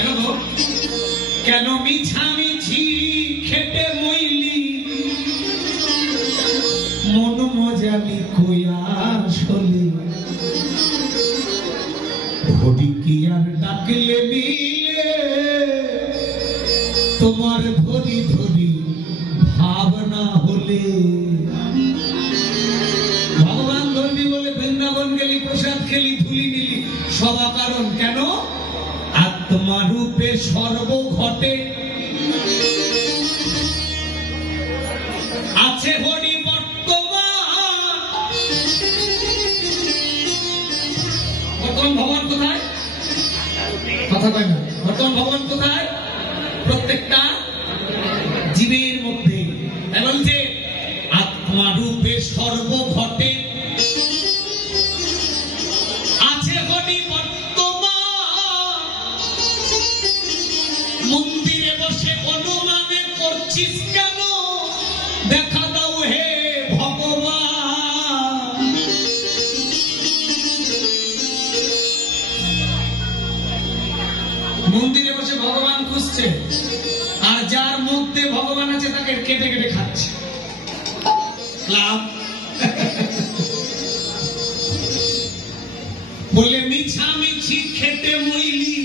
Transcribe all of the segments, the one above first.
কেন গো? কেন মিছামিছি খেটে মইলি মন মজালি কইয়ার শলি হরি কি আর ডাকলে মিলে তোমার ধরি ধরি ভাবনা হলে। ভগবান ধরবি বলে বৃন্দাবন গেলি, প্রসাদ খেলি, ধুলি নিলি, সবা কারণ কেন? আত্মারূপে সর্ব ঘটে আছে হরি বর্তমান। বর্তমান ভগবান কোথায়? কথা কয় না। বর্তমান ভগবান কোথায়? প্রত্যেকটা জীবের মধ্যে। এবং যে আত্মারূপে সর্ব ঘটে আছে হরি বর্তমান। মন্দিরে বসে অনুমানে করছিস কেন? দেখা দাও হে ভগবান। মন্দিরে বসে ভগবান খুঁজছে, আর যার মধ্যে ভগবান আছে তাকে কেটে কেটে খাচ্ছে। বলে মিছামিছি খেটে মইলি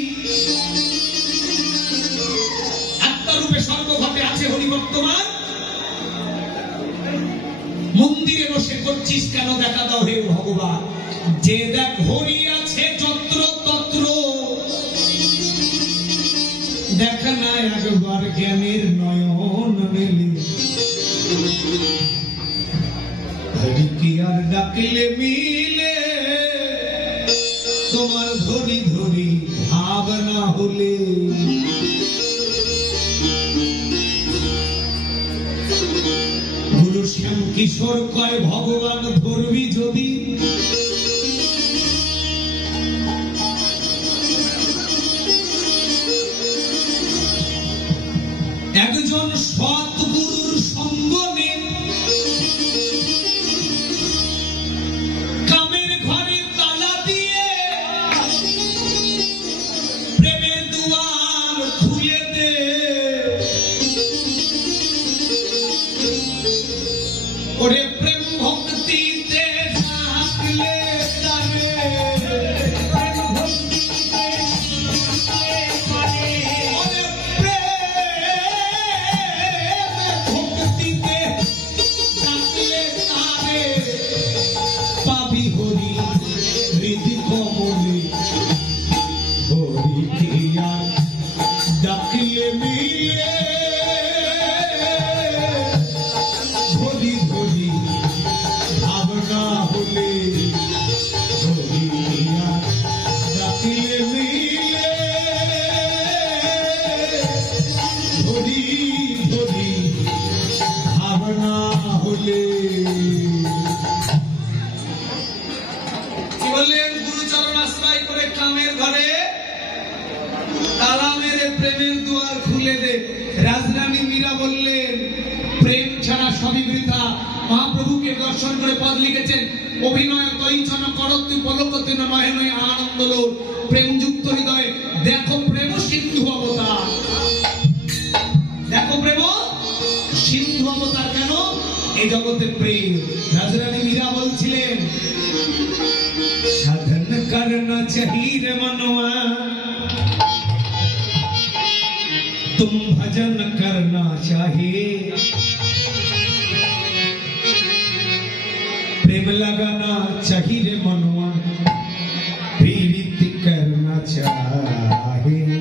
আত্মারূপে সর্বঘটে আছে হরি বর্তমান। মন্দিরে বসে করছিস কেন? দেখা দাও হে ভগবান। যে দেখ হরি আছে যত্র তত্র, দেখা না একবার জ্ঞানের নয়ন মেলে। হরি কি আর ডাকলে মিলে তোমার ধরি ধরি ভাবনা হলে। গুরু শ্যাম কিশোর কয় ভগবান ধরবি যদি, একজন সৎগুরুর সঙ্গ নে। কামের ঘরে তালা দিয়ে প্রেমের দুয়ার খুলে দে। ওরে প্রেম ভক্তিতে থাকলে তারে, পাবি হরি হৃদি কমলে। হরি কি আর ডাকলে মিলে ধরি ধরি ভাবনা হলে। হরি কি আর ডাকলে মিলে ধরি ধরি ভাবনা হলে। বললেন গুরুচরণ আশ্রয় করে কামের ঘরে তালা মেরে প্রেমের দুয়ার খুলে দে। রাজরানী মীরা বললেন প্রেম ছাড়া সবই বৃথা। মহাপ্রভুকে দর্শন করে পদ লিখেছেন, অভিনয় তৈছন করতি পলকতি নয় নয় আনন্দ লোক। প্রেম যুক্ত হৃদয় দেখো প্রেম সিন্ধু অবতার। দেখো প্রেম সিন্ধু অবতার। কেন? এই জগতে প্রেম। রাজরানী মীরা বলছিলেন साधन करना चाहिए रे मनवा, तुम भजन करना चाहिए। प्रेम लगाना चाहिए रे मनवा, प्रीत करना चाहिए।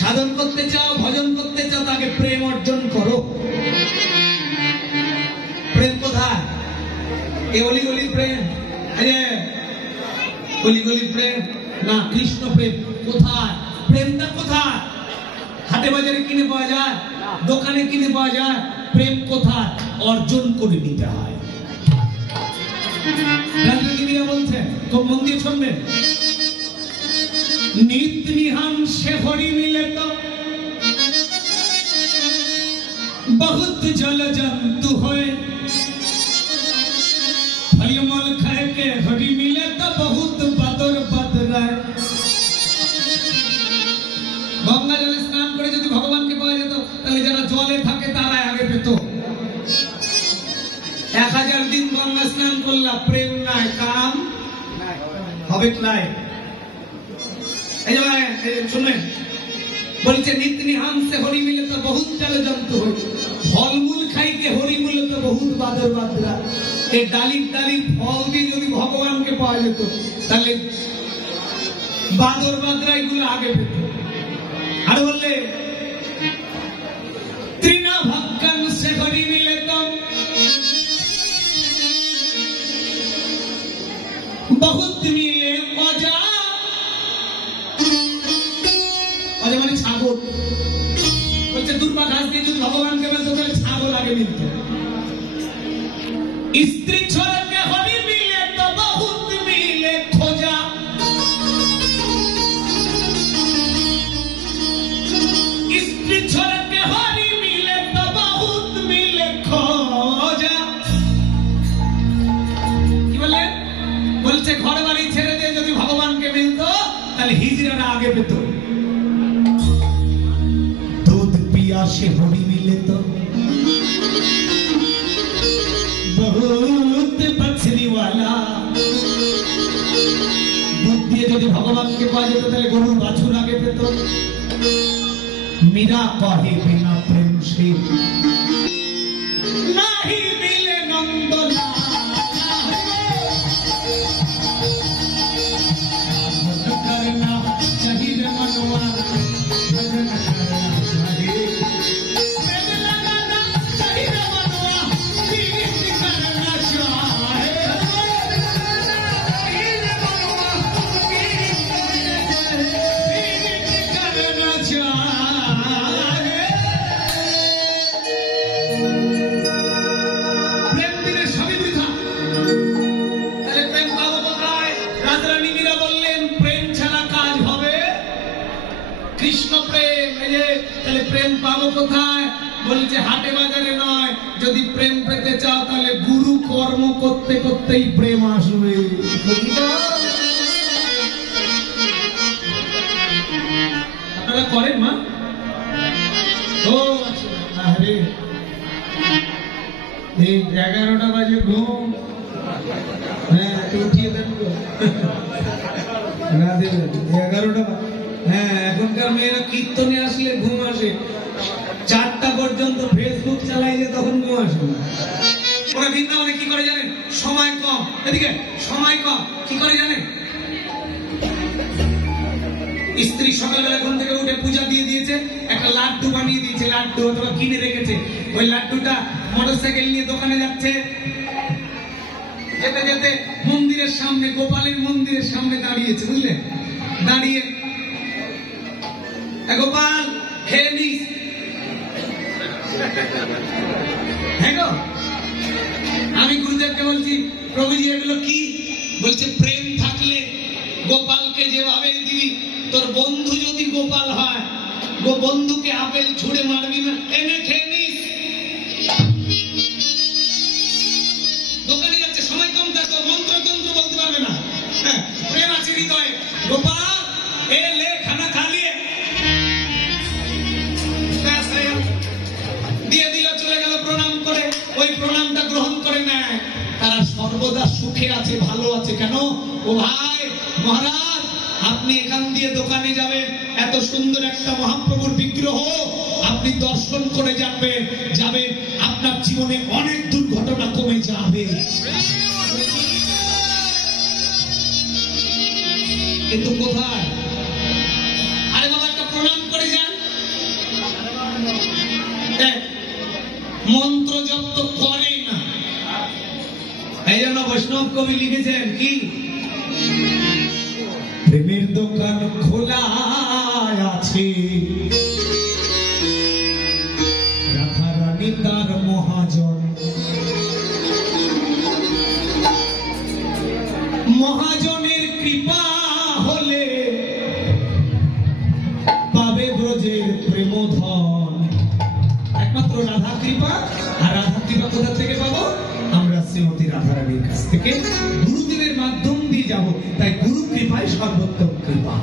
साधन करते चाओ, भजन करते चाओ, ताके प्रेम अर्जन करो। प्रेम कोथाय? ए ओली ओली प्रेम, গলি গলি প্রেম না, কৃষ্ণ প্রেম কোথায়? প্রেমটা কোথায়? হাটে বাজারে কিনে পাওয়া যায়, দোকানে কিনে পাওয়া যায়। প্রেম কোথায়? অর্জন করে নিতে হয়। রাজনীতি বলছে, খুব মন দিয়ে শুনবেন। নিত নিহান সে হরি মিলে তো बहुत जल जंतु होए, फलमल खाए के हरी मिले तो बहुत बदर बदराए। গঙ্গা জলে স্নান করে যদি ভগবানকে পাওয়া যেত তাহলে যারা জলে থাকে তারাই আগে পেত। 1000 দিন গঙ্গা স্নান করলা, প্রেম নাই, কাম হবে নাই। এই যে শুনেন, বলছে নিত্য নিহাংসে হরি মিলে তো বহুত জলে জন্তু হই, ফলমূল খাইতে হরি মিলে তো বহুত বাদর বাদরা। এই ডালির ফল দিয়ে যদি ভগবানকে পাওয়া যেত তাহলে বাদর বাদরা এগুলো আগে পেত। আর বললে তৃণা ভক্কান সে হরি মিলে তো বহুত মিলে মজা। মানে ছাগল, বলছে দুর্বা ঘাস দিয়ে যদি ভগবানকে মিলতো তাহলে ছাগল আগে মিলত। স্ত্রী ছড়কে হরি মিলে তো বহুত মিলে খোঁজা। স্ত্রী ছড়কে হরি মিলে তো বহুত মিলে খোঁজা। কি বললেন? বলছে ঘর বাড়ি ছেড়ে দিয়ে যদি ভগবানকে মিলত তাহলে হিজড়ারা আগে পেত। दूध पिया से हरी मिले तो बहुत बछड़ी वाला। दूध दिए जो भगवान के पास जेतो ताहले गरुर बाछुर आगे पेत। मीरा कहे बिना प्रेम से नहीं मिले नंदलाला। करना चाहिए मनवा, भजन करना चाहिए, प्रेम लगाना चाहिए मनवा, प्रीत करना चाहिए, प्रीत करना चाहिए। प्रेम बिना सभी वृथा। তাহলে প্রেম পাবো কোথায়? রাজরানী মীরা বললেন প্রেম ছাড়া কাজ হবে কৃষ্ণ প্রেম। এই যে তাহলে প্রেম পাবো কোথায়? বলছে হাটে বাজারে নয়। যদি প্রেম পেতে চাও তাহলে গুরু কর্ম করতে করতেই প্রেম আসবে। আপনারা করেন মা? ও আচ্ছা, আরে এই 11টা বাজে ঘুম। হ্যাঁ উঠিয়ে দেন গো, না দেবেন 11টা। হ্যাঁ এখনকার মেয়েরা কীর্তনে আসলে ঘুম আসে, 4টা পর্যন্ত ফেসবুক চালাই যে তখন ঘুম আসে না। ওরা বৃন্দাবনে কি করে জানেন? সময় কম, এদিকে সময় কম, কি করে জানেন? স্ত্রী সকালবেলা ঘুম থেকে উঠে পূজা দিয়ে দিয়েছে, একটা লাড্ডু বানিয়ে দিয়েছে, লাড্ডু অথবা কিনে রেখেছে। ওই লাড্ডুটা মোটরসাইকেল নিয়ে দোকানে যাচ্ছে, যেতে যেতে মন্দিরের সামনে, গোপালের মন্দিরের সামনে দাঁড়িয়েছে, বুঝলেন? দাঁড়িয়ে গোপাল খেয়ে নিস। হ্যাঁ গো, আমি গুরুদেবকে বলছি প্রভুজি এগুলো কি? বলছে প্রেম থাকলে গোপালকে যেভাবে দিবি, তোর বন্ধু যদি গোপাল হয়, বন্ধুকে আপেল ছুঁড়ে মারবি না, এনে খেয়ে নিস। দোকানে যাচ্ছে, সময় কম, তার তো মন্ত্র তন্ত্র বলতে পারবে না। হ্যাঁ প্রেম আছে হৃদয়ে। গোপাল এ লে খানা খা লিয়ে, দিয়ে দিল, চলে গেল প্রণাম করে। ওই প্রণামটা গ্রহণ করে নেয়। তারা সর্বদা সুখে আছে, ভালো আছে। কেন? ও ভাই মহারাজ, আপনি এখান দিয়ে দোকানে যাবেন, এত সুন্দর একটা মহাপ্রভুর বিগ্রহ আপনি দর্শন করে যাবেন, আপনার জীবনে অনেক দুর্ঘটনা কমে যাবে। কিন্তু কোথায়? আরে বাবা একটা প্রণাম করে যান। মন্ত্র জপ তো করে না। এই জন্য বৈষ্ণব কবি লিখেছেন কি? প্রেমের দোকান খোলা আছে, রাধারানী তার মহাজন। মহাজনের কৃপা হলে পাবে ব্রজের প্রেমধন। একমাত্র রাধা কৃপা। আর রাধা কৃপা কোথা থেকে পাবো? আমরা শ্রীমতী রাধারানীর কাছ থেকে গুরুদেবের মাধ্যম দিয়ে যাব। তাই গুরু কৃপায় সর্বোত্তম কৃপা।